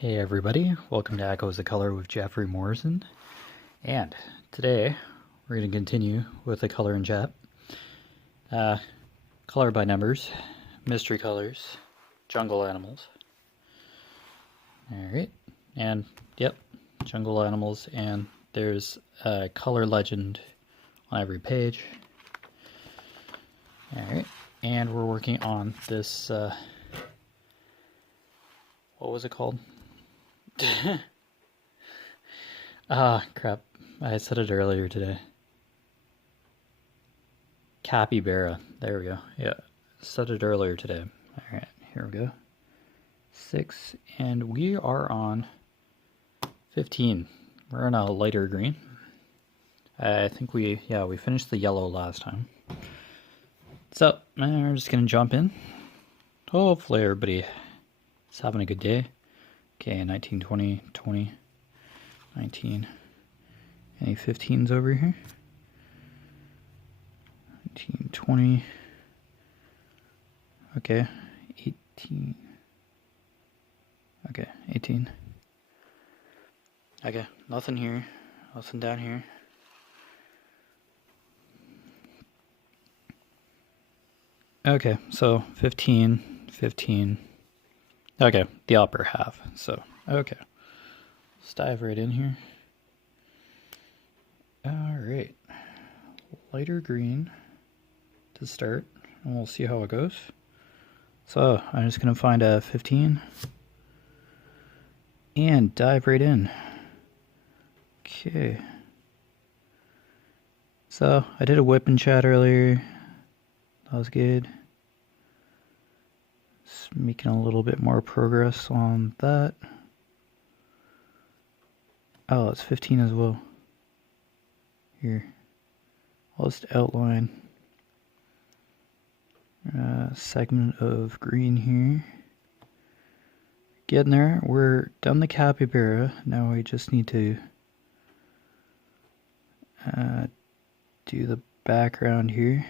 Hey everybody, welcome to Echoes of Color with Jeffery Morrison. And today we're going to continue with the color and chat. Color by numbers, mystery colors, jungle animals. Alright, and yep, jungle animals, and there's a color legend on every page. Alright, and we're working on this, what was it called? Crap. I said it earlier today. Capybara. There we go. Yeah. Said it earlier today. Alright, here we go. 6. And we are on 15. We're on a lighter green. I think we finished the yellow last time. So, we're just going to jump in. Hopefully everybody is having a good day. Okay, 19, 20, 20, 19. Any 15s over here? 19, 20. Okay, 18. Okay, 18. Okay, nothing here. Nothing down here. Okay, so 15, 15. Okay, the upper half. So, okay. Let's dive right in here. Alright. Lighter green to start, and we'll see how it goes. So, I'm just going to find a 15 and dive right in. Okay. So, I did a whip and chat earlier. That was good. Just making a little bit more progress on that. Oh, it's 15 as well. Here. I'll just outline a segment of green here. Getting there. We're done the capybara. Now we just need to do the background here.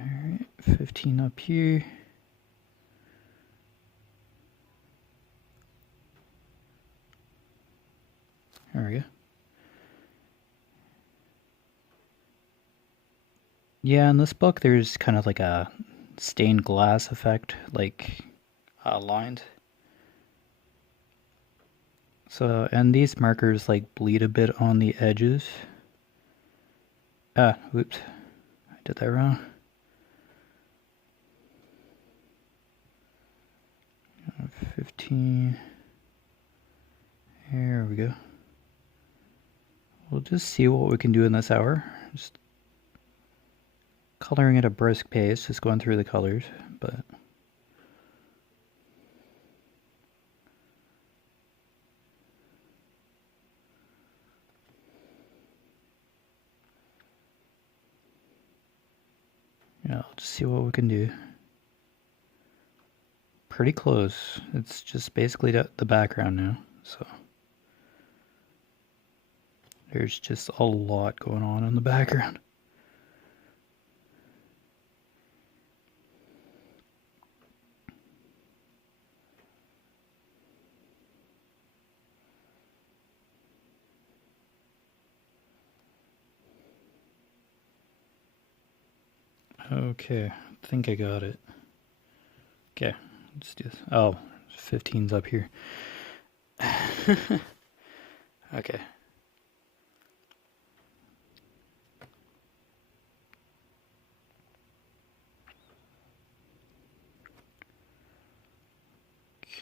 Alright, 15 up here. There we go. Yeah, in this book there's kind of like a stained glass effect, like lines. So, and these markers like bleed a bit on the edges. Whoops. I did that wrong. 15. Here we go. We'll just see what we can do in this hour. Just coloring at a brisk pace, just going through the colors, but yeah, I'll just see what we can do. Pretty close. It's just basically the background now, so there's just a lot going on in the background. Okay, I think I got it. Okay, let's do this. Oh, 15's up here. Okay.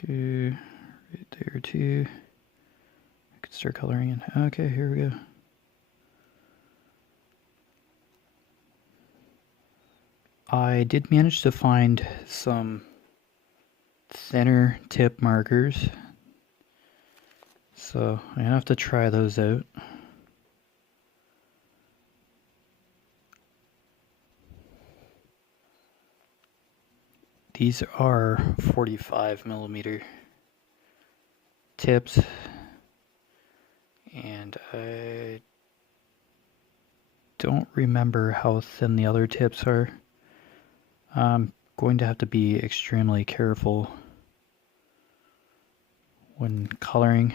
Okay, right there too. I could start coloring in. Okay, here we go. I did manage to find some thinner tip markers, so I have to try those out. These are 45mm tips, and I don't remember how thin the other tips are. going to have to be extremely careful when coloring,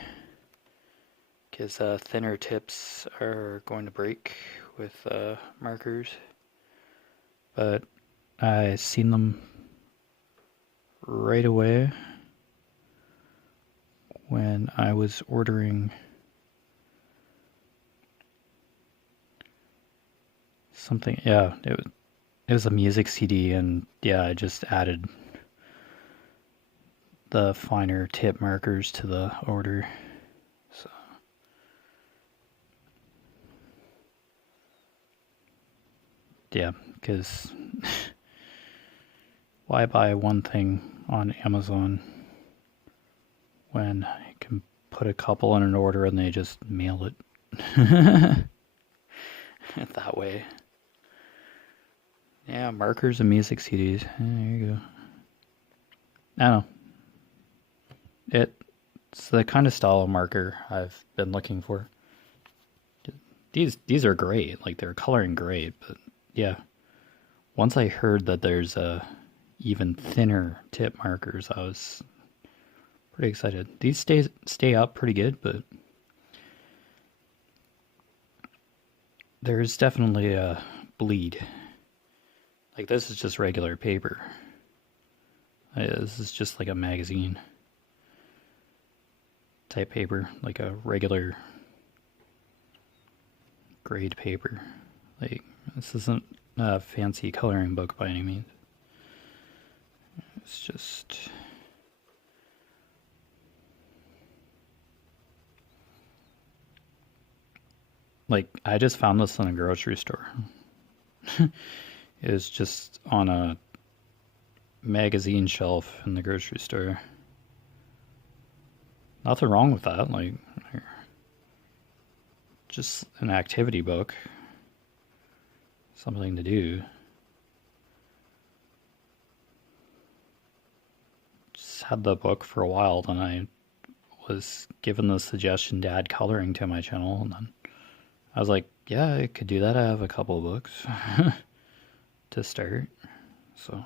because thinner tips are going to break with markers. But I seen them right away when I was ordering something. Yeah, it was a music CD, and yeah, I just added the finer tip markers to the order. So yeah, because why buy one thing on Amazon when I can put a couple in an order and they just mail it that way. Yeah, markers and music CDs. There you go. I don't know. It's the kind of style of marker I've been looking for. These are great. Like, they're coloring great, but yeah. Once I heard that there's even thinner tip markers, I was pretty excited. These stay up pretty good, but there's definitely a bleed. Like, this is just regular paper. This is just like a magazine type paper, like a regular grade paper. Like, this isn't a fancy coloring book by any means. It's just like, I just found this in a grocery store. It was just on a magazine shelf in the grocery store. Nothing wrong with that. Like, just an activity book, something to do. Just had the book for a while, then I was given the suggestion to add coloring to my channel, and then I was like, yeah, I could do that. I have a couple of books to start, so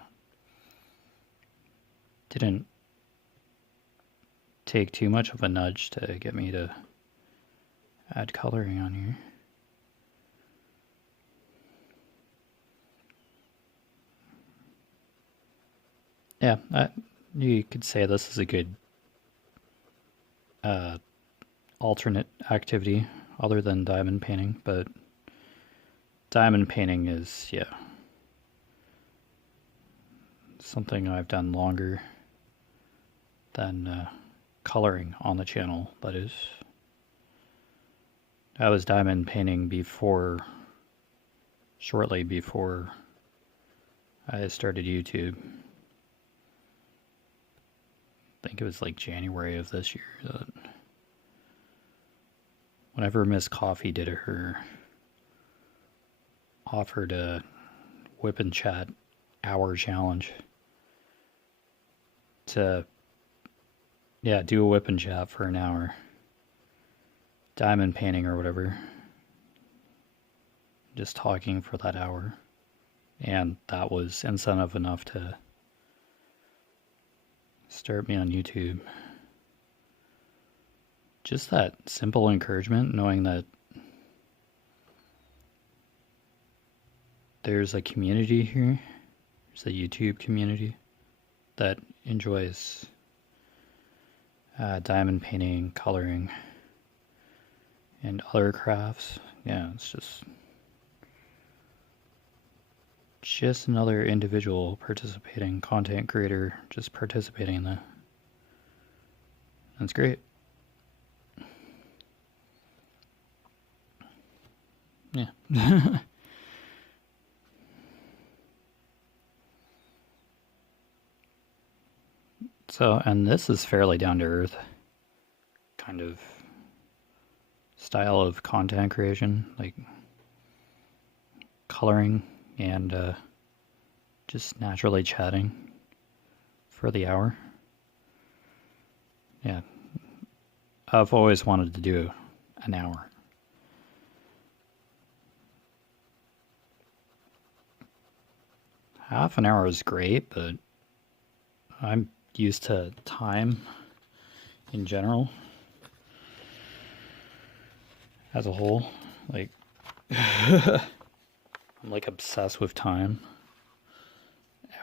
didn't take too much of a nudge to get me to add coloring on here. Yeah, you could say this is a good alternate activity other than diamond painting, but diamond painting is, yeah, something I've done longer than coloring on the channel, that is. I was diamond painting shortly before I started YouTube. I think it was like January of this year. Whenever Miss Coffee did her offered a whip and chat hour challenge to, yeah, do a whip and chat for an hour, diamond painting or whatever, just talking for that hour, and that was incentive enough to start me on YouTube. Just that simple encouragement, knowing that there's a community here, there's a YouTube community that enjoys diamond painting, coloring, and other crafts. Yeah, it's just another individual participating, content creator just participating in that. That's great. Yeah. So, and this is fairly down to earth kind of style of content creation, like coloring and just naturally chatting for the hour. Yeah, I've always wanted to do an hour. half an hour is great, but I'm used to time in general as a whole. Like, I'm like obsessed with time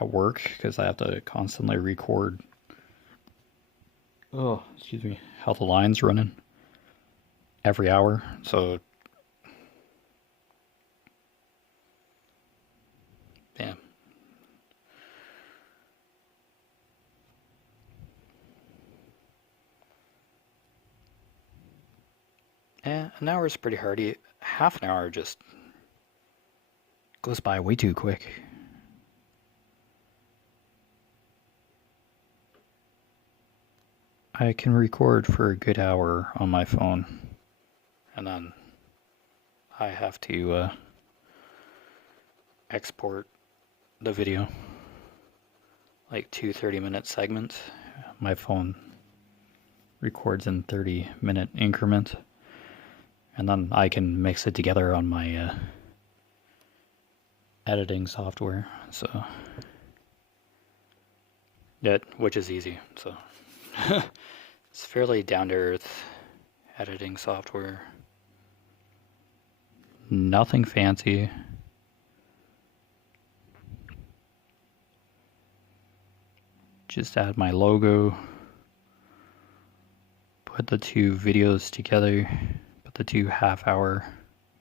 at work because I have to constantly record. Oh, excuse me. How the line's running every hour. So, yeah. Yeah, an hour is pretty hardy. Half an hour just goes by way too quick. I can record for a good hour on my phone, and then I have to export the video, like 2 30-minute segments. My phone records in 30-minute increments, and then I can mix it together on my editing software. So, yeah, which is easy. So, it's fairly down-to-earth editing software. Nothing fancy. Just add my logo, put the two videos together, put the 2 half-hour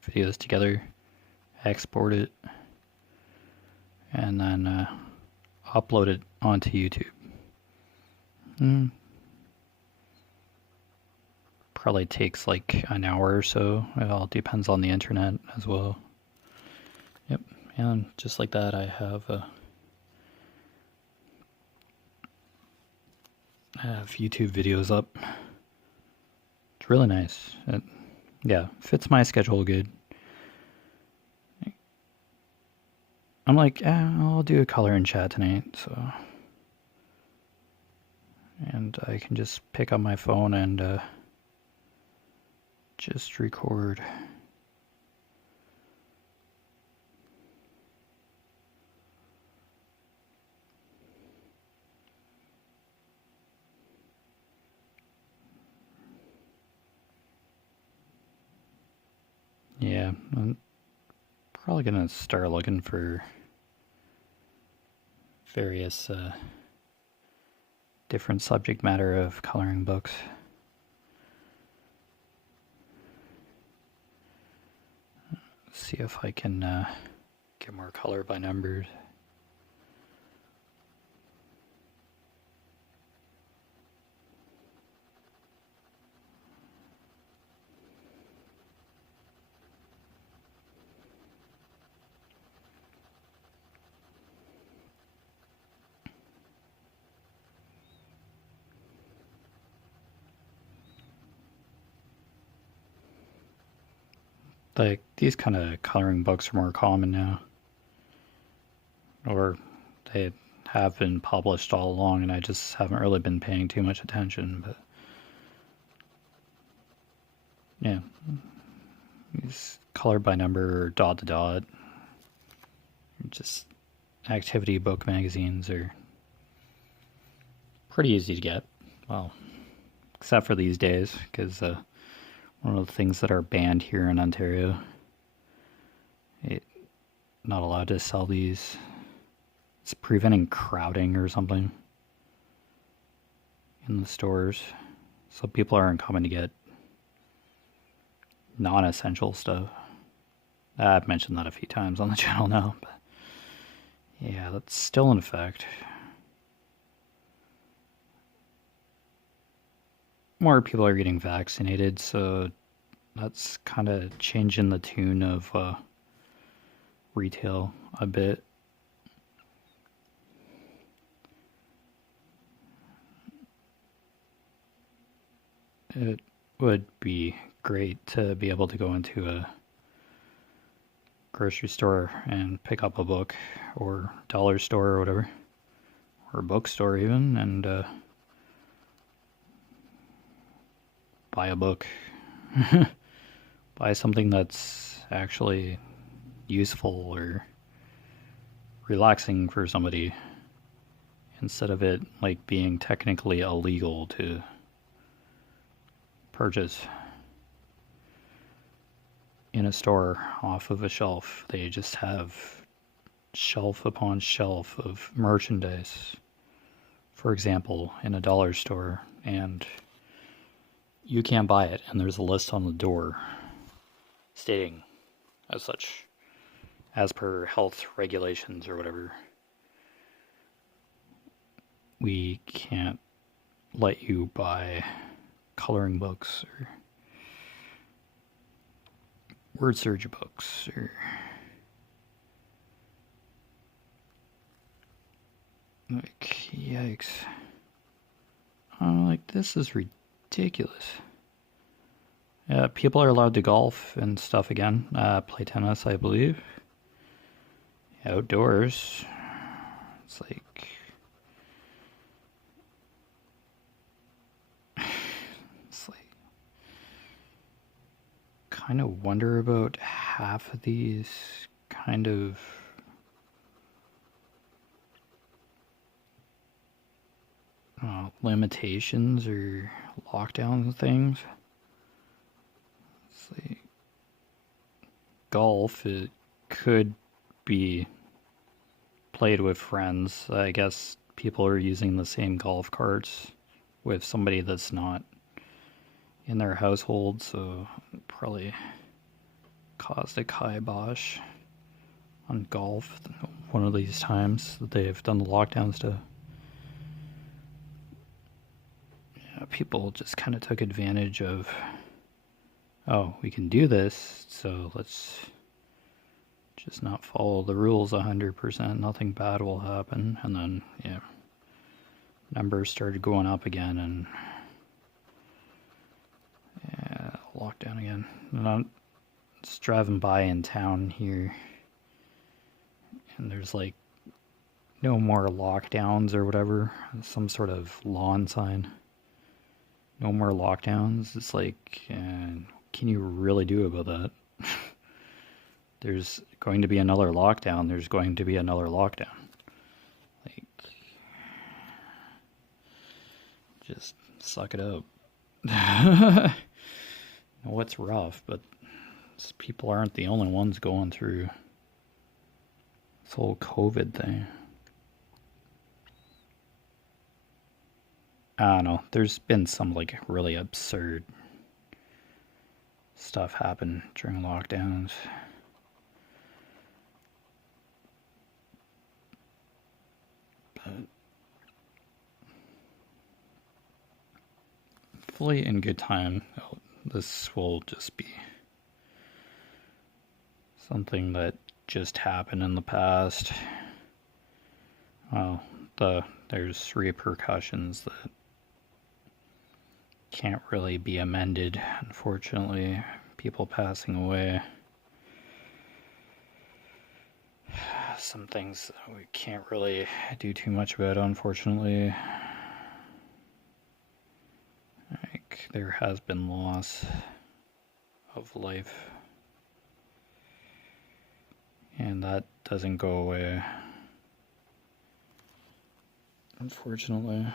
videos together, export it, and then upload it onto YouTube. Probably takes like an hour or so. It all depends on the internet as well. Yep, and just like that, I have YouTube videos up. It's really nice. Yeah, fits my schedule good. I'm like, I'll do a color and chat tonight, so. And I can just pick up my phone and just record. Yeah, I'm probably gonna start looking for various different subject matter of coloring books. See if I can get more color by numbers. Like, these kind of coloring books are more common now. Or they have been published all along, and I just haven't really been paying too much attention, but yeah. These colored by number or dot to dot. Just activity book magazines are pretty easy to get. Well, except for these days, because one of the things that are banned here in Ontario, not allowed to sell these. It's preventing crowding or something in the stores, so people aren't coming to get non-essential stuff. I've mentioned that a few times on the channel now, but yeah, that's still in effect. More people are getting vaccinated, so that's kind of changing the tune of retail a bit. It would be great to be able to go into a grocery store and pick up a book, or dollar store or whatever, or a bookstore even, and buy a book. Buy something that's actually useful or relaxing for somebody instead of it like being technically illegal to purchase in a store off of a shelf. They just have shelf upon shelf of merchandise, for example, in a dollar store, and you can't buy it, and there's a list on the door stating as such, as per health regulations or whatever, we can't let you buy coloring books or word search books or like, yikes. Like, this is ridiculous. Yeah, people are allowed to golf and stuff again. Play tennis, I believe. Outdoors. It's like... It's like... kind of wonder about half of these kind of... limitations or lockdown things. It's like golf, it could be played with friends. I guess people are using the same golf carts with somebody that's not in their household, so probably caused a kibosh on golf one of these times that they've done the lockdown stuff. People just kind of took advantage of, oh, we can do this, so let's just not follow the rules 100%, nothing bad will happen. And then, yeah, numbers started going up again, and yeah, lockdown again. And I'm just driving by in town here, and there's like no more lockdowns or whatever, some sort of lawn sign. No more lockdowns. It's like, can you really do about that? There's going to be another lockdown. There's going to be another lockdown. Like, just suck it up. I know it's rough, but people aren't the only ones going through this whole COVID thing. I don't know, there's been some like really absurd stuff happen during lockdowns. But hopefully in good time, this will just be something that just happened in the past. Well, there's repercussions that can't really be amended, unfortunately. People passing away. Some things we can't really do too much about, unfortunately. Like, there has been loss of life, and that doesn't go away, unfortunately.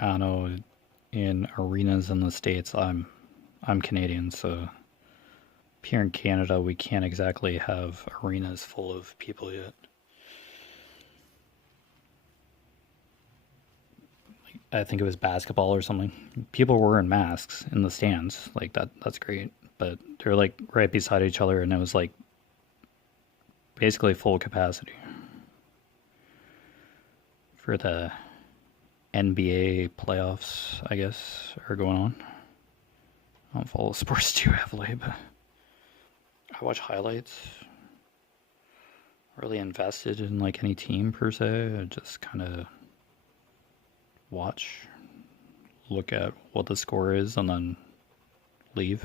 I don't know, in arenas in the States, I'm Canadian, so here in Canada we can't exactly have arenas full of people yet. I think it was basketball or something. People were in masks in the stands, like that's great, but they're like right beside each other, and it was like basically full capacity for the NBA playoffs, I guess, are going on. I don't follow sports too heavily, but I watch highlights. Really invested in like any team per se. I just kind of watch, look at what the score is, and then leave.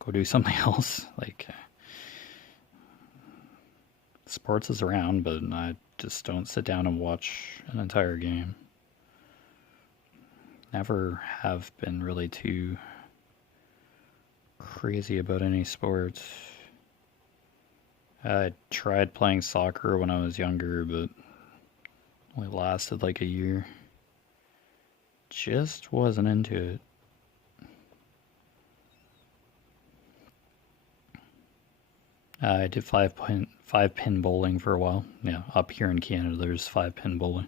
Go do something else. Like, sports is around, but I just don't sit down and watch an entire game. Never have been really too crazy about any sports. I tried playing soccer when I was younger, but only lasted like a year. Just wasn't into it. I did five pin bowling for a while. Yeah, up here in Canada, there's 5-pin bowling.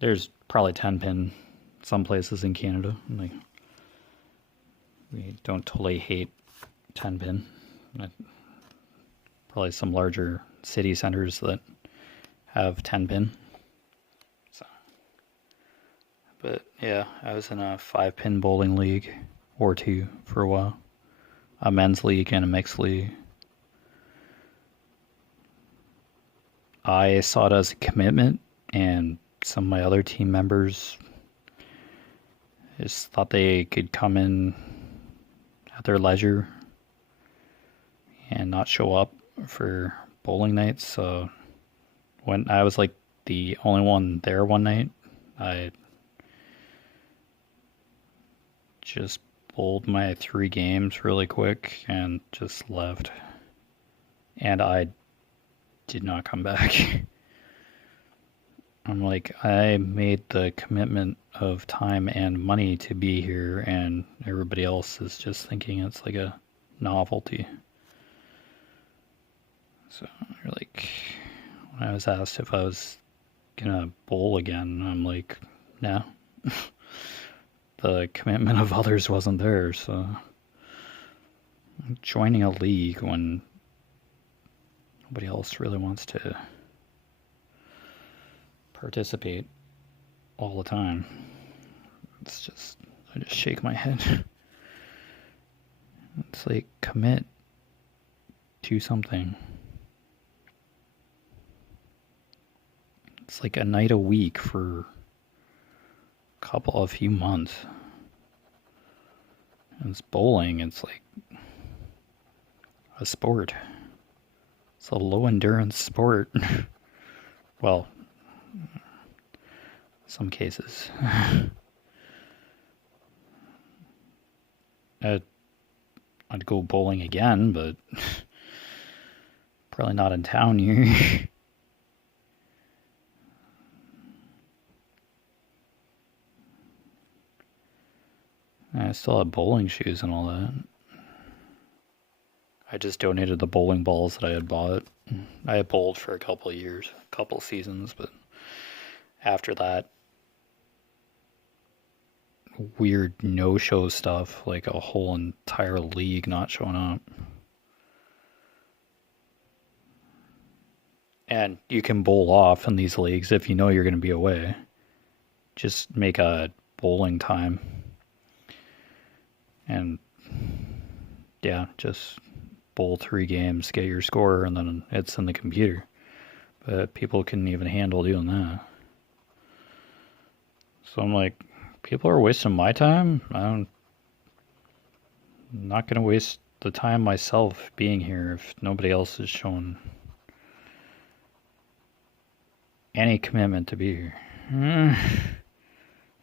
There's probably 10-pin some places in Canada. Like, we don't totally hate 10-pin. Probably some larger city centers that have 10-pin. So, but yeah, I was in a 5-pin bowling league or two for a while. A men's league and a mixed league. I saw it as a commitment, and some of my other team members just thought they could come in at their leisure and not show up for bowling nights. So when I was like the only one there one night, I just bowled my 3 games really quick and just left. And I did not come back. I'm like, I made the commitment of time and money to be here, and everybody else is just thinking it's like a novelty. So, like, when I was asked if I was gonna bowl again, I'm like, no. The commitment of others wasn't there, so joining a league when nobody else really wants to participate all the time, I just shake my head. It's like, commit to something. It's like a night a week for a few months. And it's bowling. It's like a sport. It's a low endurance sport. Well, some cases. I'd go bowling again, but probably not in town here. I still have bowling shoes and all that. I just donated the bowling balls that I had bought. I had bowled for a couple of years, a couple of seasons, but after that, weird no-show stuff, like a whole entire league not showing up. And you can bowl off in these leagues if you know you're going to be away. Just make a bowling time. And yeah, just bowl 3 games, get your score, and then it's in the computer. But people couldn't even handle doing that. So I'm like, people are wasting my time? I'm not going to waste the time myself being here if nobody else is showing any commitment to be here.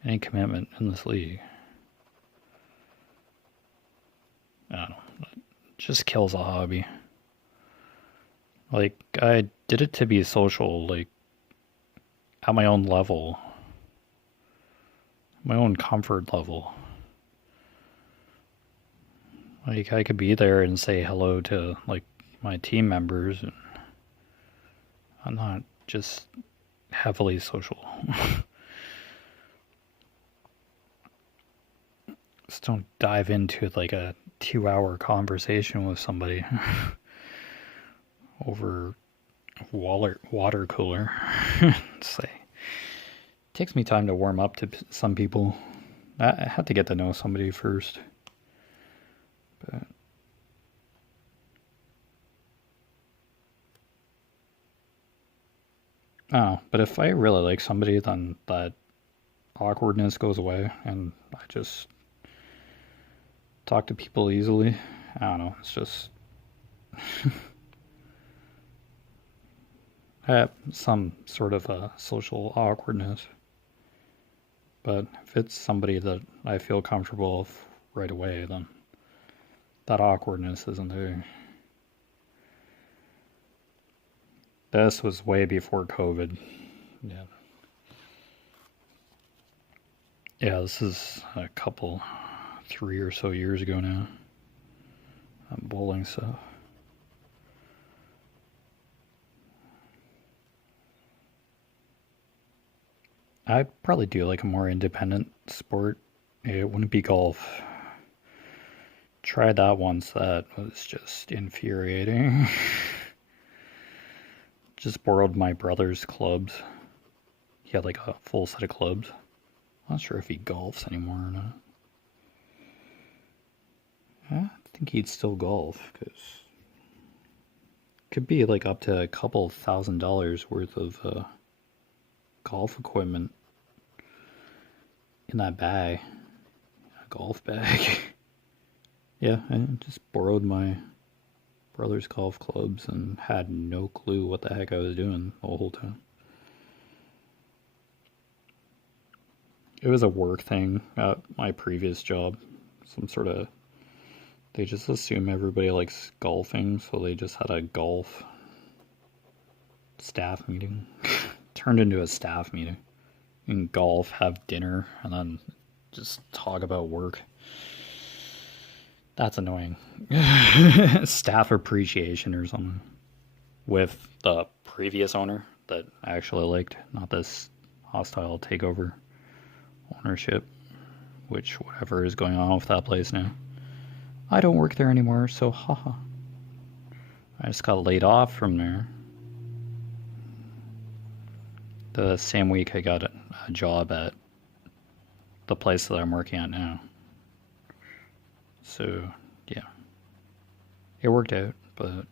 Any commitment in this league. I don't know. It just kills a hobby. Like, I did it to be social, like, at my own level. My own comfort level. Like, I could be there and say hello to, like, my team members, and I'm not just heavily social. Just don't dive into, like, a 2-hour conversation with somebody over water cooler. It's like, it takes me time to warm up to some people. I have to get to know somebody first. But oh, but if I really like somebody, then that awkwardness goes away, and I just talk to people easily. I don't know. It's just I have some sort of a social awkwardness. But if it's somebody that I feel comfortable with right away, then that awkwardness isn't there. This was way before COVID. Yeah. Yeah, this is a couple, 3 or so years ago now. I'm bowling stuff. I'd probably do like a more independent sport. It wouldn't be golf. Tried that once, that was just infuriating. Just borrowed my brother's clubs. He had like a full set of clubs. I'm not sure if he golfs anymore or not. I think he'd still golf, because could be like up to a couple $1,000s worth of golf equipment in that bag. A golf bag. Yeah, I just borrowed my brother's golf clubs and had no clue what the heck I was doing the whole time. It was a work thing at my previous job. Some sort of, they just assume everybody likes golfing, so they just had a golf staff meeting. Turned into a staff meeting. And golf, have dinner, and then just talk about work. That's annoying. Staff appreciation or something. With the previous owner that I actually liked, not this hostile takeover ownership, which whatever is going on with that place now. I don't work there anymore, so haha. I just got laid off from there. The same week I got a job at the place that I'm working at now. So, yeah. It worked out, but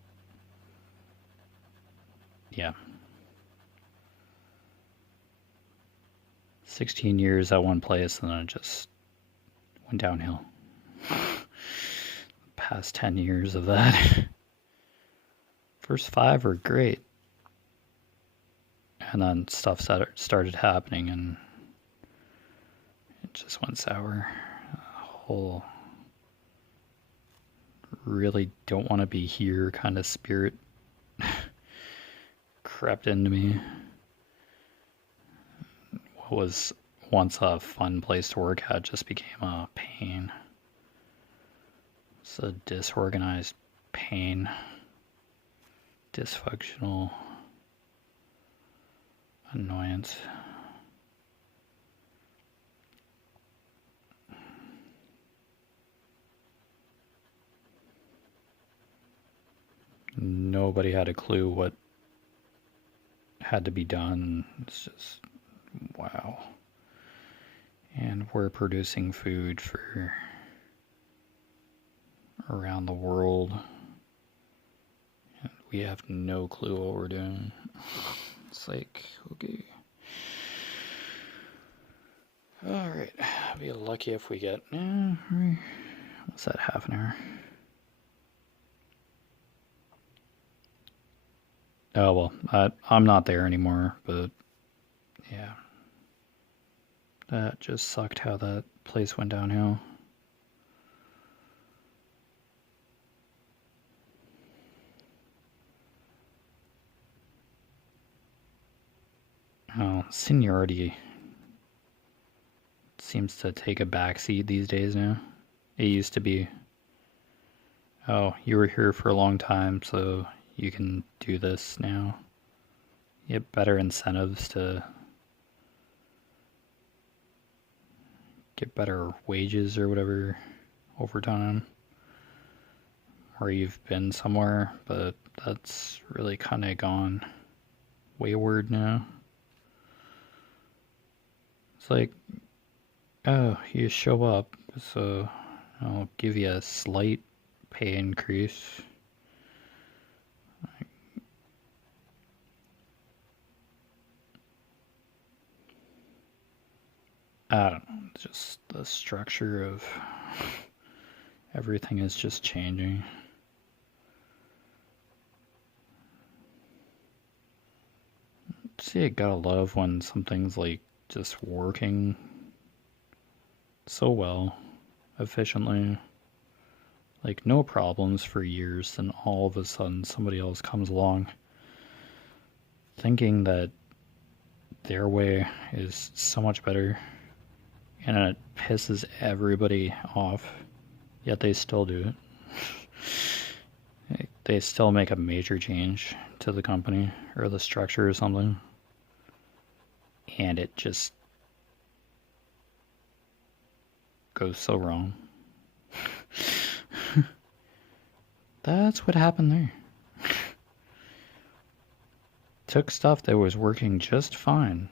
yeah. 16 years at one place, and then it just went downhill. Past 10 years of that. First 5 were great. And then stuff started happening, and it just went sour. A whole really don't want to be here kind of spirit crept into me. What was once a fun place to work at just became a pain. It's a disorganized pain. Dysfunctional annoyance. Nobody had a clue what had to be done. It's just, wow. And we're producing food for around the world. And we have no clue what we're doing. It's like, okay. Alright, I'll be lucky if we get, what's that, half an hour? Oh, well, I'm not there anymore, but yeah. That just sucked how that place went downhill. Oh, seniority seems to take a backseat these days now. It used to be, oh, you were here for a long time, so you can do this now. You get better incentives to get better wages or whatever over time, or you've been somewhere, but that's really kind of gone wayward now. It's like, oh, you show up, so I'll give you a slight pay increase. I don't know, just the structure of everything is just changing. see, I gotta love when something's like just working so well, efficiently, like no problems for years, and all of a sudden somebody else comes along thinking that their way is so much better, and it pisses everybody off, yet they still do it. They still make a major change to the company or the structure or something, and it just goes so wrong. That's what happened there. Took stuff that was working just fine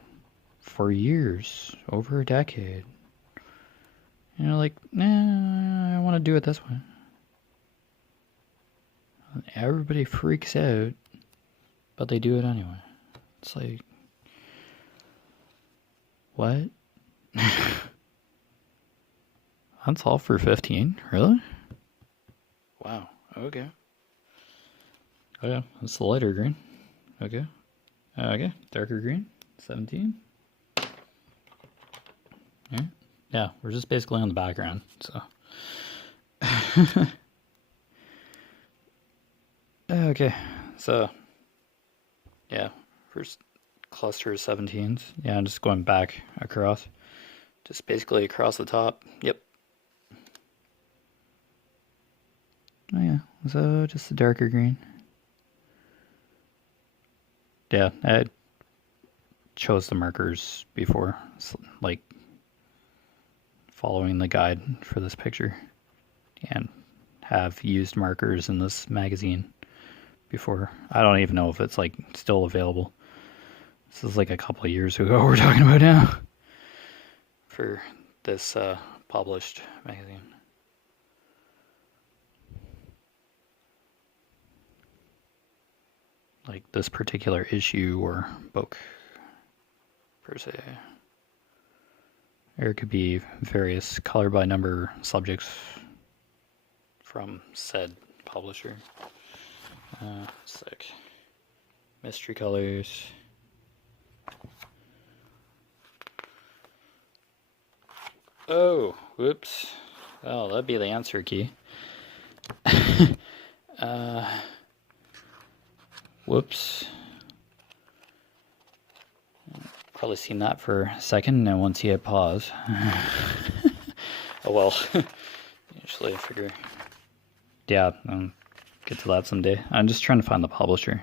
for years, over a decade. And you're like, nah, I want to do it this way. And everybody freaks out, but they do it anyway. It's like, what? That's all for 15? Really? Wow. Okay. Okay, that's the lighter green. Okay. Okay, darker green. 17. Yeah, we're just basically on the background, so. Okay, so. Yeah, first cluster of 17s. Yeah, I'm just going back across. Just basically across the top. Yep. Oh yeah, so just a darker green. Yeah, I chose the markers before, like following the guide for this picture, and have used markers in this magazine before. I don't even know if it's like still available. This is like a couple of years ago we're talking about now for this published magazine. Like this particular issue or book per se. Or it could be various color by number subjects from said publisher. Sick. Mystery colors. Oh, whoops. Oh, that'd be the answer key. Whoops. Probably seen that for a second and once you hit pause. Oh well. Usually I figure. Yeah, I'll get to that someday. I'm just trying to find the publisher.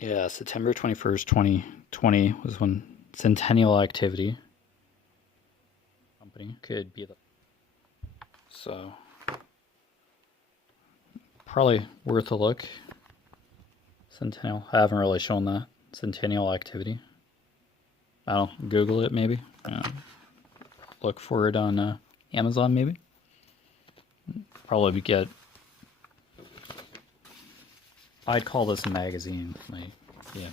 Yeah, September 21st, 2020 was when Centennial Activity Company could be the. So, probably worth a look. Centennial. I haven't really shown that. Centennial Activity. I don't know, Google it maybe. Look for it on Amazon maybe. Probably get. I'd call this a magazine. Like, yeah.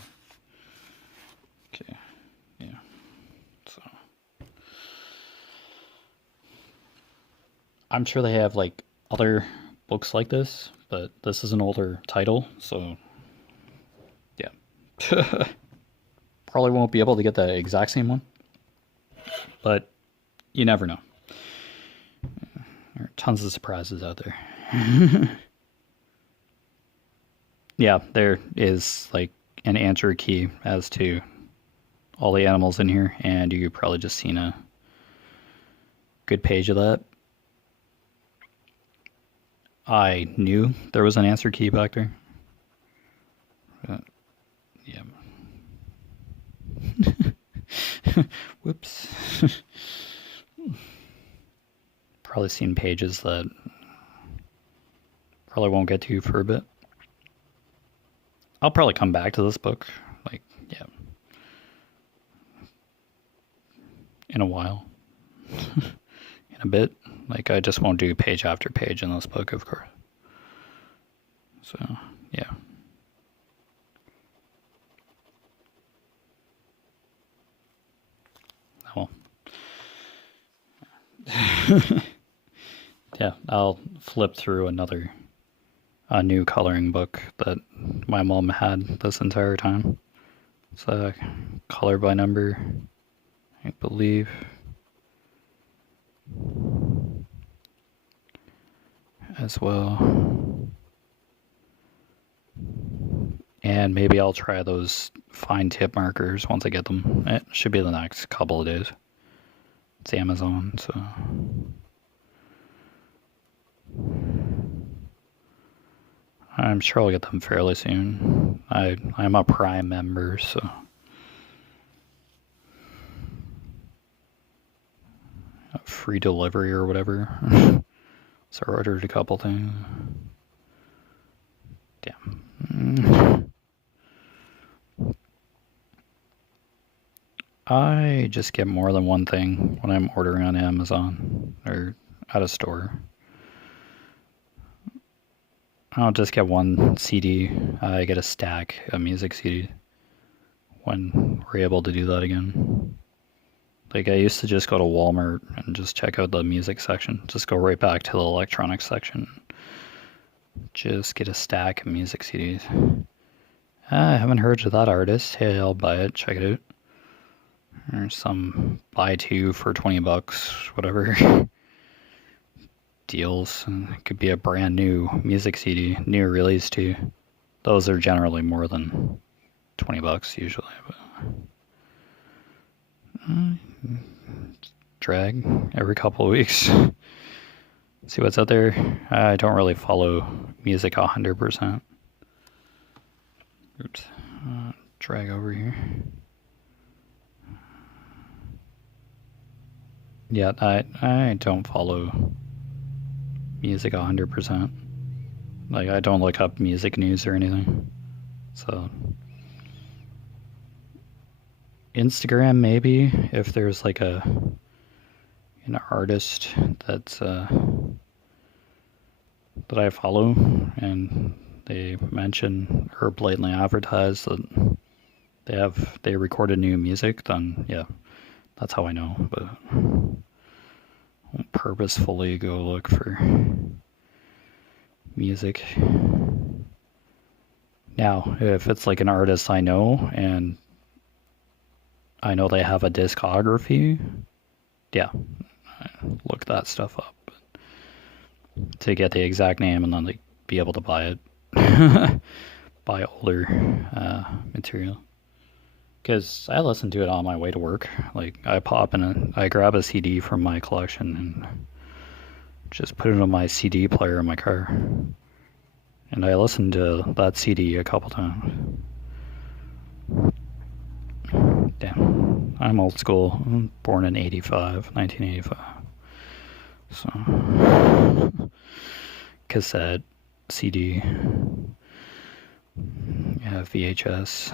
Okay. Yeah. So. I'm sure they have like other books like this, but this is an older title, so yeah. Probably won't be able to get the exact same one, but you never know. There are tons of surprises out there. Yeah, there is like an answer key as to all the animals in here, and you've probably just seen a good page of that. I knew there was an answer key back there. Yeah. Whoops. Probably seen pages that probably won't get to for a bit. I'll probably come back to this book, like, yeah, in a while, in a bit. Like, I just won't do page after page in this book, of course. So, yeah. Oh. yeah, I'll flip through a new coloring book that my mom had this entire time. It's color by number, I believe. As well. And maybe I'll try those fine tip markers once I get them. It should be the next couple of days. It's Amazon, so. I'm sure I'll get them fairly soon. I'm a Prime member, so. Free delivery or whatever. So I ordered a couple things. Damn. I just get more than one thing when I'm ordering on Amazon or at a store. I don't just get one CD. I get a stack of music CDs when we're able to do that again. Like, I used to just go to Walmart and just check out the music section. Just go right back to the electronics section. Just get a stack of music CDs. I haven't heard of that artist. Hey, I'll buy it. Check it out. There's some buy two for $20, whatever. Deals. And it could be a brand new music CD, new release too. Those are generally more than $20 usually. But drag every couple of weeks. See what's out there. I don't really follow music 100%. Oops. Drag over here. Yeah, I don't follow music 100%. Like, I don't look up music news or anything. So Instagram maybe, if there's like an artist that's that I follow and they mention or blatantly advertise that they recorded new music, then yeah, that's how I know. But I won't purposefully go look for music. Now, if it's like an artist I know and I know they have a discography, yeah, I look that stuff up to get the exact name and then like be able to buy it. Buy older material. Because I listen to it on my way to work. Like, I I grab a CD from my collection and just put it on my CD player in my car. And I listened to that CD a couple times. Damn, I'm old school. I'm born in 1985. So, cassette, CD, yeah, VHS.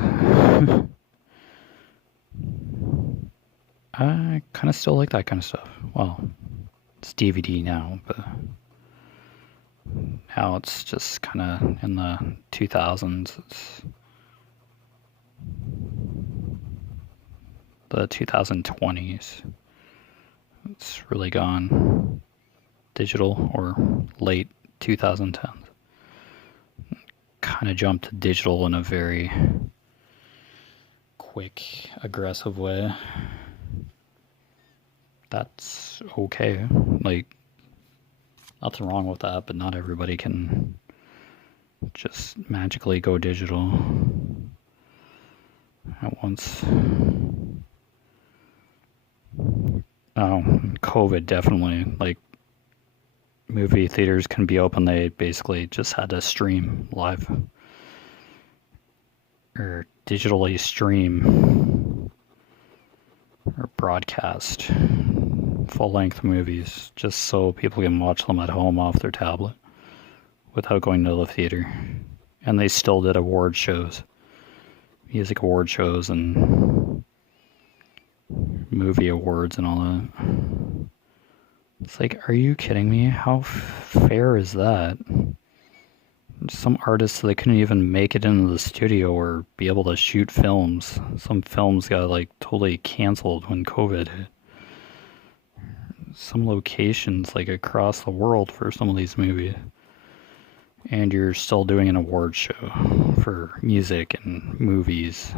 I kind of still like that kind of stuff. Well, it's DVD now, but now it's just kind of in the 2000s. It's the 2020s. It's really gone digital, or late 2010s. Kind of jumped to digital in a very quick, aggressive way. That's okay. Like, nothing wrong with that, but not everybody can just magically go digital at once. Oh, COVID definitely, like, movie theaters can be open. They basically just had to stream live or digitally stream or broadcast full-length movies just so people can watch them at home off their tablet without going to the theater. And they still did award shows, music award shows and movie awards and all that. It's like, are you kidding me? How fair is that? Some artists, they couldn't even make it into the studio or be able to shoot films. Some films got like totally canceled when COVID hit. some locations like across the world for some of these movies. And you're still doing an award show for music and movies.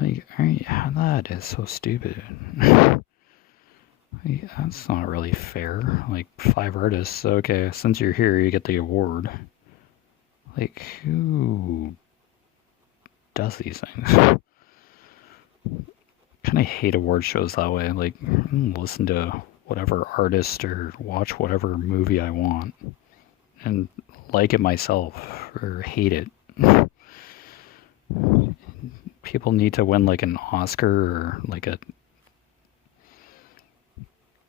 Like, that is so stupid. Like, that's not really fair. Like, 5 artists, okay, since you're here, you get the award. Like, who does these things? Kind of hate award shows that way. Like, listen to whatever artist or watch whatever movie I want and like it myself or hate it. People need to win like an Oscar or like a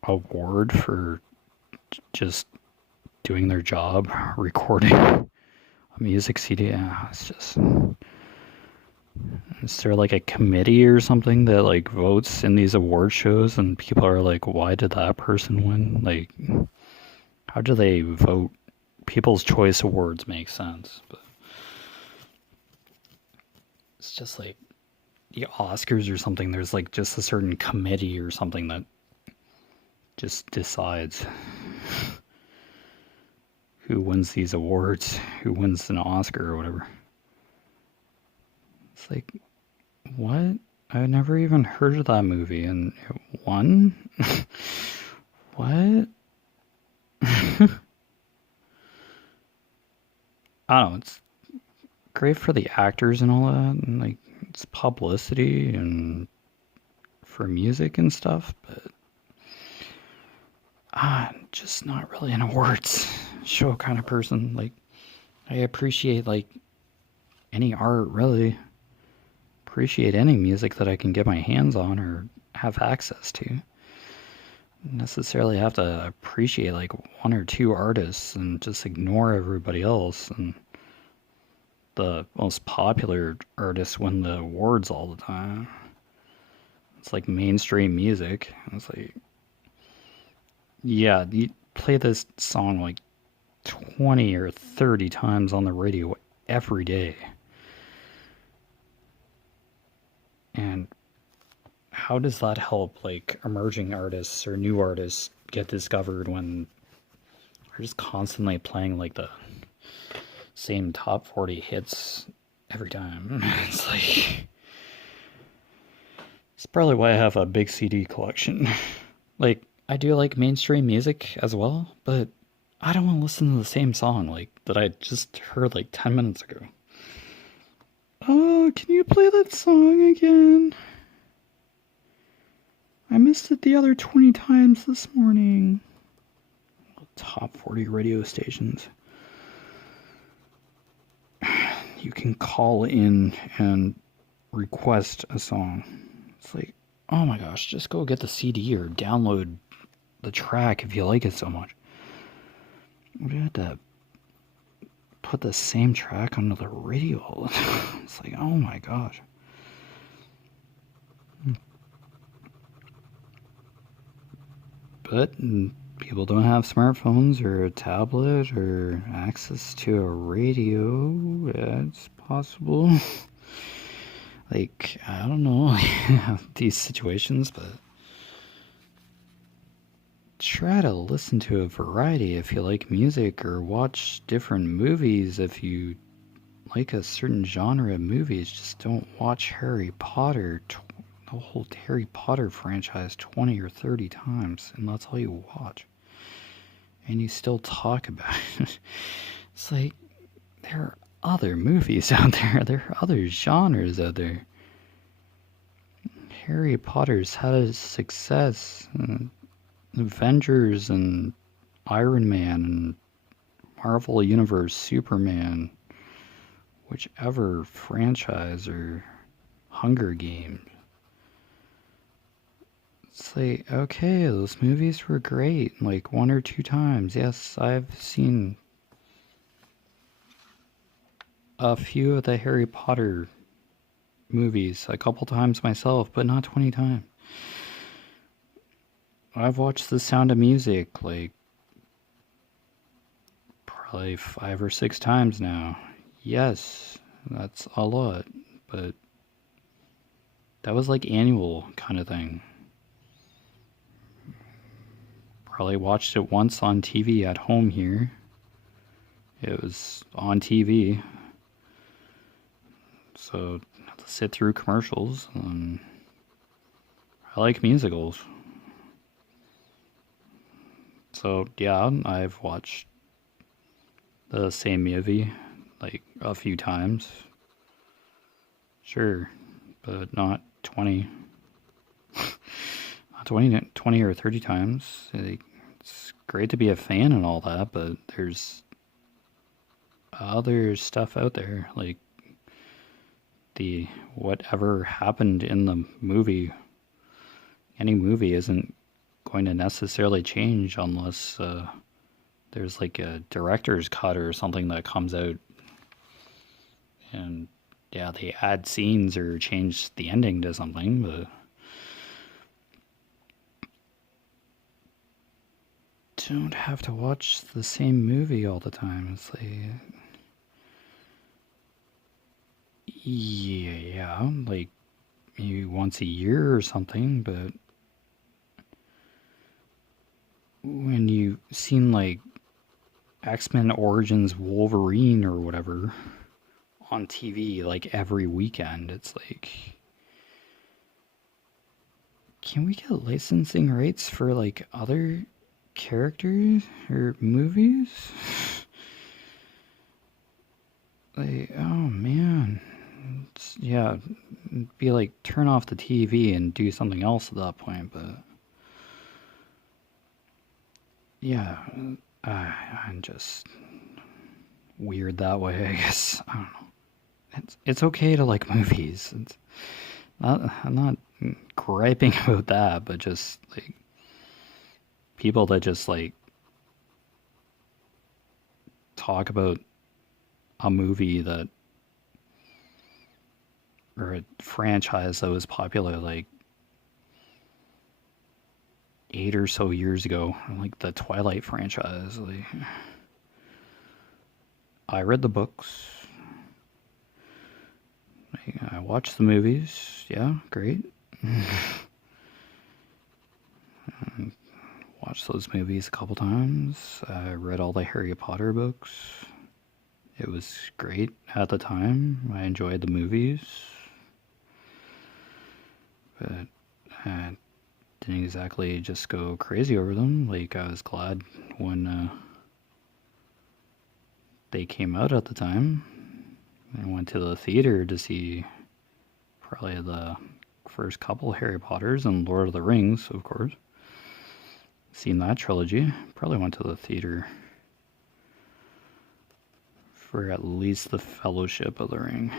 award for just doing their job, recording a music CD. Yeah, it's just. Is there like a committee or something that like votes in these award shows and people are like, why did that person win? Like, how do they vote? People's Choice Awards make sense, but it's just like the Oscars or something. There's like just a certain committee or something that just decides who wins these awards, who wins an Oscar or whatever. It's like, what? I never even heard of that movie and it won? What? I don't know, it's great for the actors and all that, and like it's publicity and for music and stuff, but I'm just not really an awards show kind of person. Like, I appreciate like any art, really. Appreciate any music that I can get my hands on or have access to. Necessarily have to appreciate like 1 or 2 artists and just ignore everybody else, and the most popular artists win the awards all the time. It's like mainstream music. It's like, yeah, you play this song like 20 or 30 times on the radio every day. And how does that help like emerging artists or new artists get discovered when they're just constantly playing like the same top 40 hits every time? It's like, it's probably why I have a big CD collection. Like, I do like mainstream music as well, but I don't want to listen to the same song like that I just heard like 10 minutes ago. Oh, can you play that song again? I missed it the other 20 times this morning. Top 40 radio stations. You can call in and request a song. It's like, oh my gosh, just go get the CD or download the track if you like it so much. We had to put the same track onto the radio. It's like, oh my gosh. But people don't have smartphones or a tablet or access to a radio. It's possible. Like, I don't know these situations, but try to listen to a variety if you like music, or watch different movies if you like a certain genre of movies. Just don't watch Harry Potter, the whole Harry Potter franchise 20 or 30 times, and that's all you watch. And you still talk about it. It's like, there are other movies out there. There are other genres out there. Harry Potter's had a success. Avengers and Iron Man and Marvel Universe, Superman, whichever franchise, or Hunger Games. It's like, okay, those movies were great, like 1 or 2 times. Yes, I've seen a few of the Harry Potter movies a couple times myself, but not 20 times. I've watched The Sound of Music like probably 5 or 6 times now. Yes, that's a lot, but that was like annual kind of thing. probably watched it once on TV at home here. It was on TV, so I have to sit through commercials. And I like musicals. So yeah, I've watched the same movie like a few times. Sure, but not 20. Not 20 or 30 times. Like, it's great to be a fan and all that, but there's other stuff out there. Like, the whatever happened in the movie, any movie isn't going to necessarily change unless there's like a director's cut or something that comes out, and yeah, they add scenes or change the ending to something, but don't have to watch the same movie all the time. It's like, yeah, like maybe once a year or something, but when you've seen like X-Men Origins Wolverine or whatever on TV like every weekend, it's like, can we get licensing rights for like other characters or movies? Like, oh man. Yeah, be like, turn off the TV and do something else at that point, but yeah, I'm just weird that way, I guess. I don't know. It's okay to like movies. I'm not griping about that, but just like people that just like talk about a movie that, or a franchise that was popular like 8 or so years ago, like the Twilight franchise. Like, I read the books, I watched the movies. Yeah, great. Watched those movies a couple times. I read all the Harry Potter books. It was great at the time. I enjoyed the movies, but I didn't exactly just go crazy over them. Like, I was glad when they came out at the time. I went to the theater to see probably the first couple Harry Potters and Lord of the Rings, of course. Seen that trilogy. Probably went to the theater for at least the Fellowship of the Ring.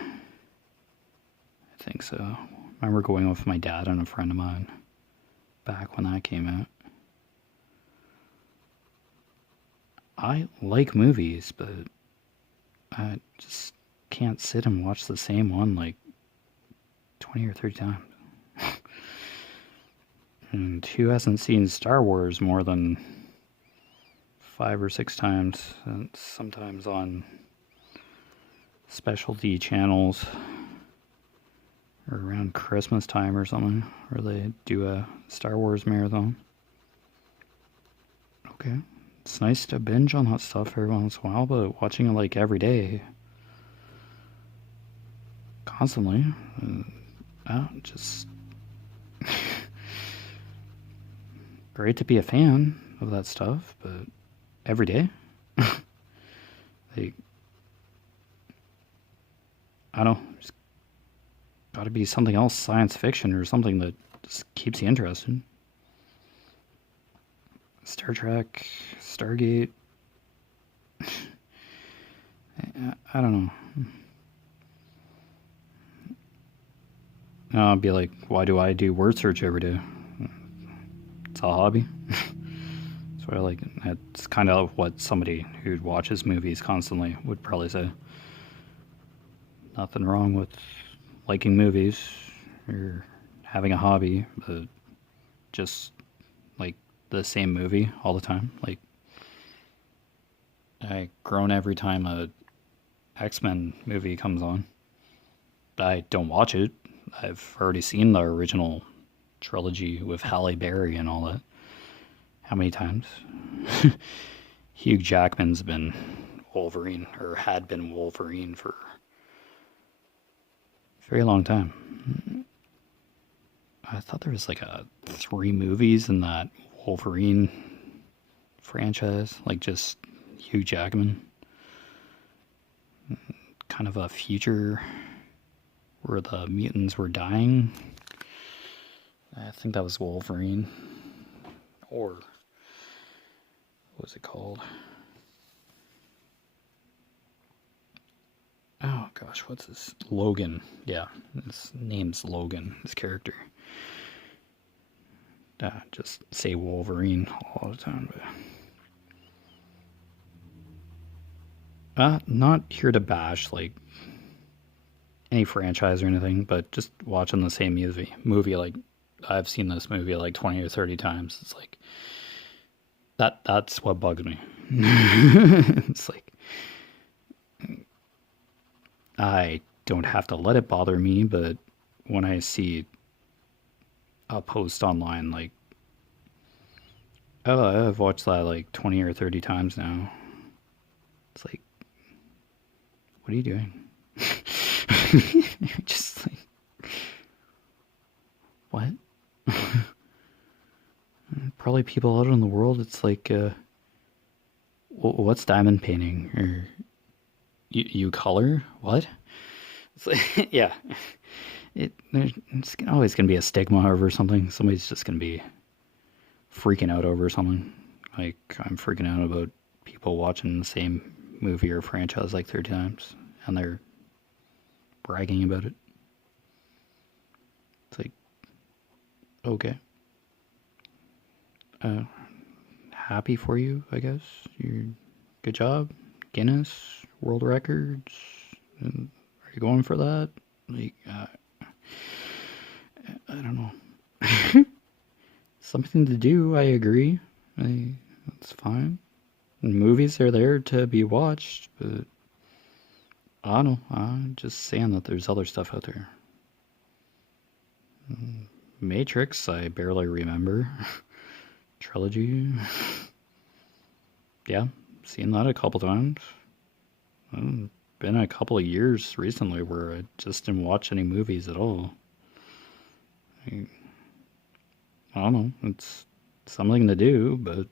I think so. I remember going with my dad and a friend of mine back when that came out. I like movies, but I just can't sit and watch the same one like 20 or 30 times. And who hasn't seen Star Wars more than 5 or 6 times? And sometimes on specialty channels or around Christmas time or something, where they do a Star Wars marathon. Okay, it's nice to binge on that stuff every once in a while, but watching it like every day, constantly, just great to be a fan of that stuff, but every day, like, I don't know, there's got to be something else, science fiction or something that just keeps you interested. Star Trek, Stargate, I don't know. I'd be like, why do I do word search every day? It's a hobby. So I like, it's kind of what somebody who watches movies constantly would probably say. Nothing wrong with liking movies or having a hobby, but just like the same movie all the time. Like, I groan every time a X-Men movie comes on. I don't watch it. I've already seen the original trilogy with Halle Berry and all that. how many times? Hugh Jackman's been Wolverine, or had been Wolverine for a very long time. I thought there was like 3 movies in that Wolverine franchise, like just Hugh Jackman. Kind of a future where the mutants were dying. I think that was Wolverine. Or, what was it called? Oh gosh, what's this? Logan. Yeah, his name's Logan, his character. Just say Wolverine all the time. But not here to bash like any franchise or anything, but just watching the same movie like I've seen this movie like 20 or 30 times. It's like that's what bugs me. It's like I don't have to let it bother me, but when I see a post online like, oh, I've watched that like 20 or 30 times now. It's like, what are you doing? Just like, what? Probably people out in the world, it's like, what's diamond painting? Or you color? What? It's like, yeah. It's always going to be a stigma over something. Somebody's just going to be freaking out over something. Like, I'm freaking out about people watching the same movie or franchise like 30 times, and they're bragging about it. It's like, okay. Happy for you, I guess. Good job. Guinness, world records. And are you going for that? Like, I don't know. Something to do, I agree. That's fine. And movies are there to be watched, but I don't know. I'm just saying that there's other stuff out there. Matrix, I barely remember. Trilogy. Yeah, seen that a couple times. Been a couple of years recently where I just didn't watch any movies at all. I don't know. It's something to do, but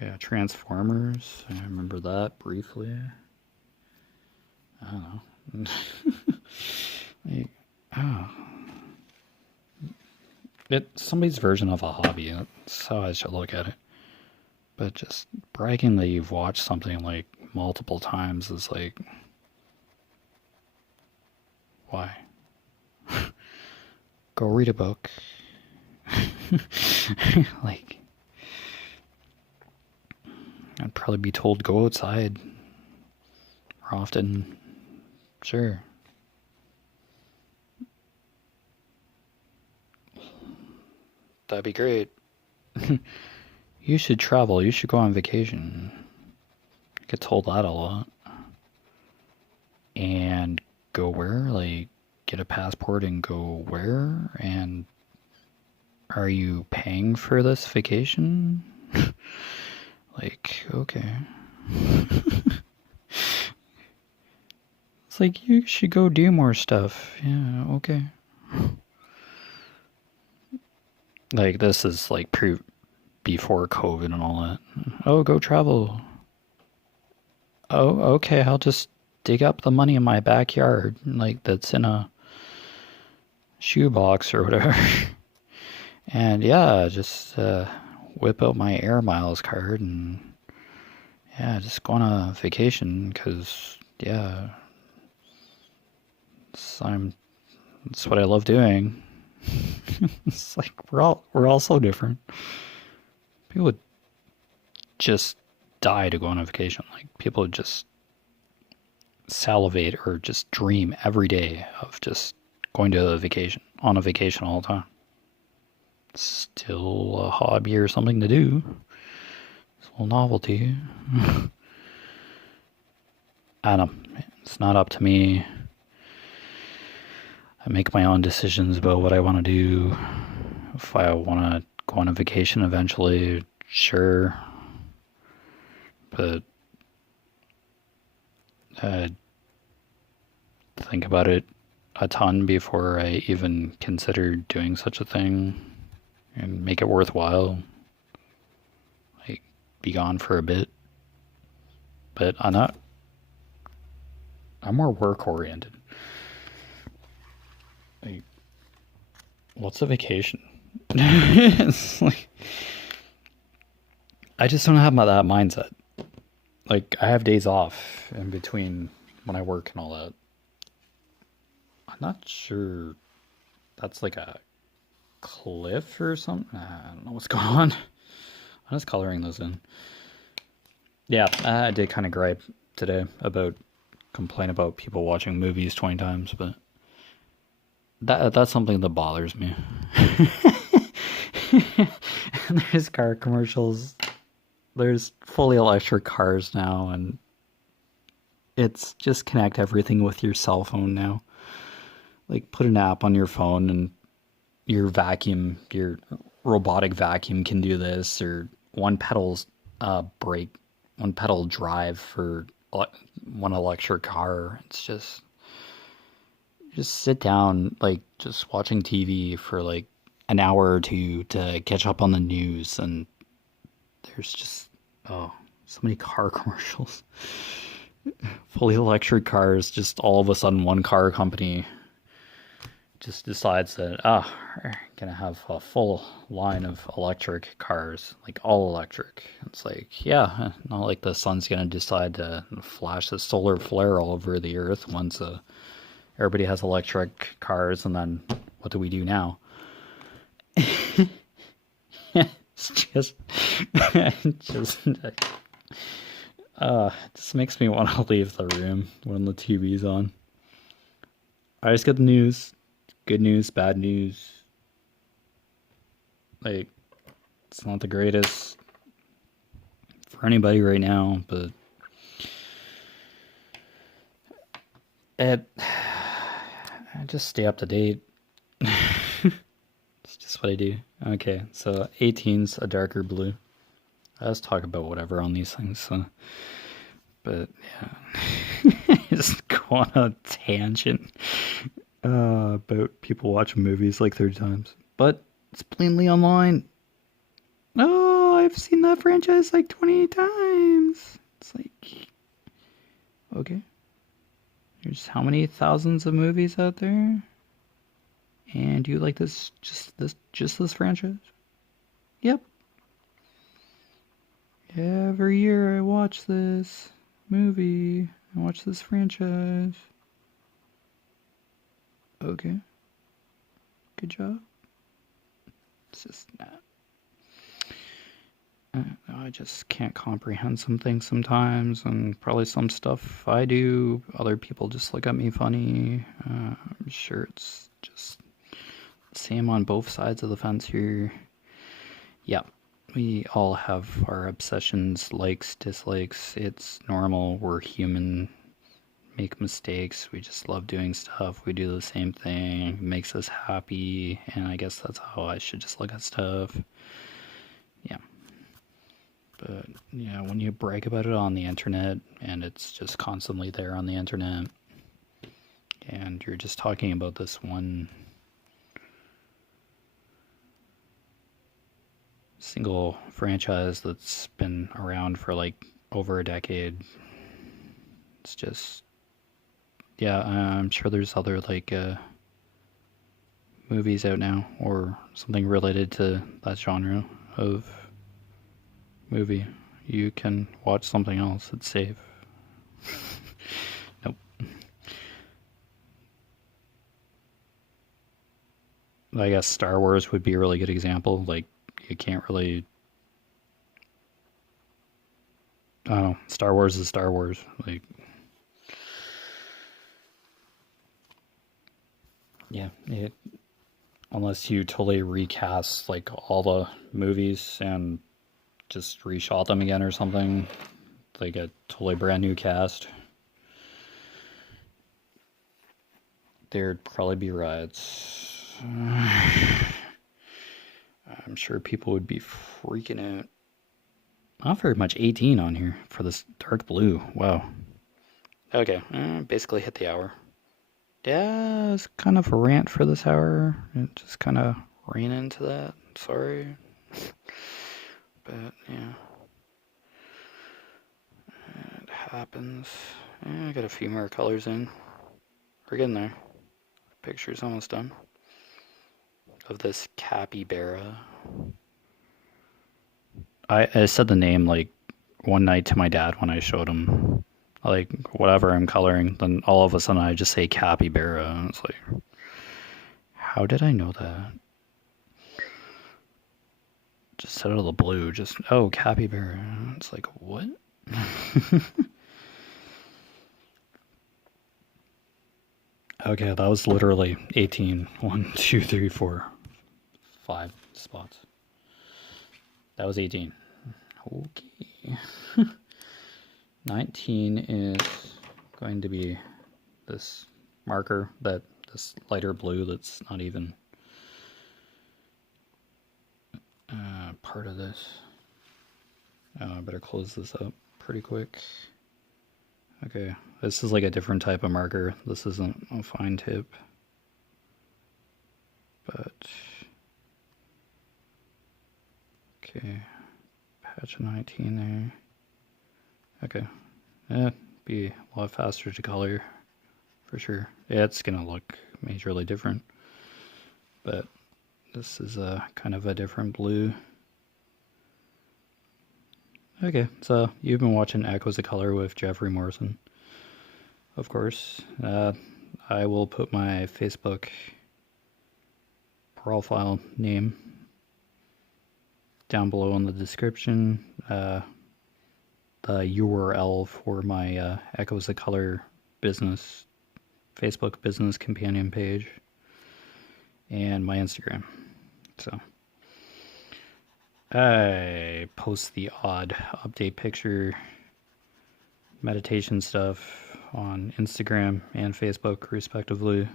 yeah, Transformers. I remember that briefly. I don't know. Like, oh. It's somebody's version of a hobby. That's how I should look at it. But just bragging that you've watched something like multiple times is like, why? Go read a book. Like, I'd probably be told go outside more often. Sure. That'd be great. You should travel. You should go on vacation. I get told that a lot. And go where? Like, get a passport and go where? And are you paying for this vacation? Like, okay. It's like, you should go do more stuff. Yeah, okay. Like, this is like before COVID and all that. Oh, go travel. Oh, okay, I'll just dig up the money in my backyard, like that's in a shoebox or whatever. And yeah, just whip out my Air Miles card and yeah, just go on a vacation because yeah, it's what I love doing. It's like we're all so different. People would just die to go on a vacation. Like people would just salivate or just dream every day of just going to on a vacation all the time. Still a hobby or something to do. It's a little novelty. I don't know. It's not up to me. I make my own decisions about what I want to do. If I want to go on a vacation eventually, sure. But I'd think about it a ton before I even consider doing such a thing and make it worthwhile. Like, be gone for a bit. But I'm more work oriented. Like, what's a vacation? It's like, I just don't have that mindset. Like, I have days off in between when I work and all that. I'm not sure that's like a cliff or something. I don't know what's going on. I'm just coloring those in. Yeah, I did kind of gripe today about complain about people watching movies 20 times, but that's something that bothers me. And there's car commercials. There's fully electric cars now, and it's just connect everything with your cell phone now. Like, put an app on your phone and your robotic vacuum can do this, or one pedal's brake, one pedal drive for one electric car. It's just sit down, like, just watching TV for like an hour or two to catch up on the news, and there's just so many car commercials. Fully electric cars, just all of a sudden one car company just decides that we're gonna have a full line of electric cars, like all electric. It's like, yeah, not like the sun's gonna decide to flash a solar flare all over the earth once everybody has electric cars, and then what do we do now? It's just it just makes me want to leave the room when the TV's on. I just get the news. Good news, bad news. Like, it's not the greatest for anybody right now, but I just stay up to date. It's just what I do. Okay, so 18's a darker blue. Let's talk about whatever on these things. So. But yeah, just go on a tangent about people watching movies like 30 times. But it's plainly online. Oh, I've seen that franchise like 20 times. It's like, okay. There's how many thousands of movies out there? And you like this this franchise? Yep. Every year I watch this movie. I watch this franchise. Okay. Good job. It's just I just can't comprehend some things sometimes, and probably some stuff I do, other people just look at me funny. I'm sure it's just the same on both sides of the fence here. Yeah, we all have our obsessions, likes, dislikes. It's normal. We're human. Make mistakes. We just love doing stuff. We do the same thing. It makes us happy, and I guess that's how I should just look at stuff. Yeah. But yeah, when you brag about it on the internet, and it's just constantly there on the internet, and you're just talking about this one single franchise that's been around for like over a decade, it's just, yeah, I'm sure there's other like movies out now or something related to that genre of movie. You can watch something else. It's safe. Nope. I guess Star Wars would be a really good example. Like, you can't really, I don't know, Star Wars is Star Wars. Like, yeah, unless you totally recast like all the movies and just reshot them again or something, like a totally brand new cast, there'd probably be riots. I'm sure people would be freaking out. Not very much 18 on here for this dark blue. Wow. Okay, basically hit the hour. Yeah, it's kind of a rant for this hour. It just kind of ran into that. Sorry. But, yeah. It happens. I got a few more colors in. We're getting there. Picture's almost done. Of this capybara. I said the name like one night to my dad when I showed him like whatever I'm coloring, then all of a sudden I just say capybara, and it's like, how did I know that? Just out of the blue, just capybara. It's like, what? Okay, that was literally 18. 1, 2, 3, 4, 5 spots. That was 18. Okay. 19 is going to be this marker, this lighter blue that's not even part of this. I better close this up pretty quick. Okay, this is like a different type of marker. This isn't a fine tip, but okay, patch 19 there. Okay, be a lot faster to color for sure. Yeah, it's gonna look majorly different, but this is a kind of a different blue. Okay, so you've been watching Echoes of Color with Jefferey Morrison, of course. I will put my Facebook profile name down below in the description. The URL for my Echoes of Color business, Facebook business companion page, and my Instagram. So I post the odd update picture, meditation stuff on Instagram and Facebook, respectively.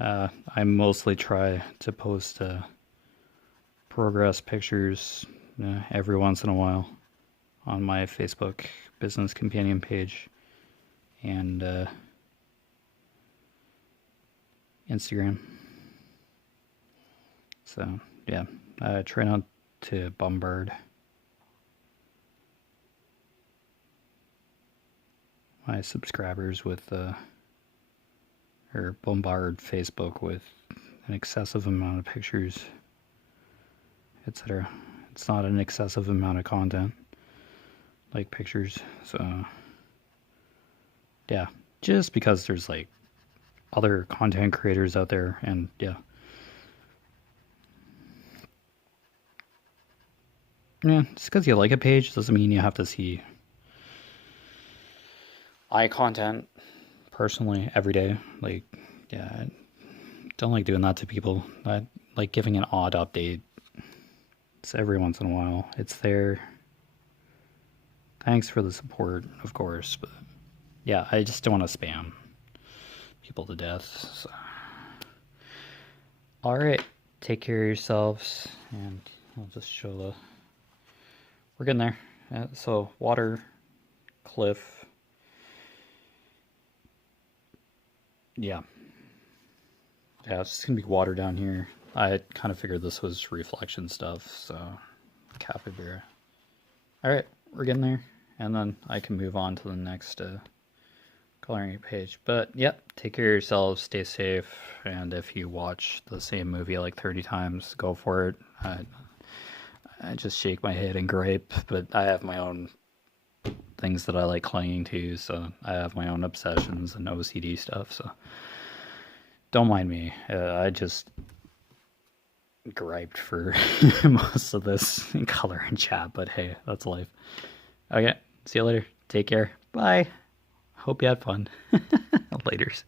I mostly try to post progress pictures every once in a while on my Facebook business companion page and Instagram. So, yeah, I try not to bombard my subscribers with or bombard Facebook with an excessive amount of pictures, etc. It's not an excessive amount of content like pictures. So yeah, just because there's like other content creators out there, and yeah, just because you like a page doesn't mean you have to see eye content personally every day. Like, yeah, I don't like doing that to people. I like giving an odd update. It's every once in a while. It's there. Thanks for the support, of course, but yeah, I just don't want to spam people to death. So. Alright, take care of yourselves, and I'll just show we're getting there. So, water, cliff. Yeah, it's just gonna be water down here. I kind of figured this was reflection stuff, so capybara. Alright, we're getting there, and then I can move on to the next coloring page. But yep, take care of yourselves, stay safe, and if you watch the same movie like 30 times, go for it. I just shake my head and gripe, but I have my own things that I like clinging to, so I have my own obsessions and OCD stuff, so don't mind me. I just griped for most of this color and chat, but hey, that's life. Okay, see you later. Take care. Bye. Hope you had fun. Laters.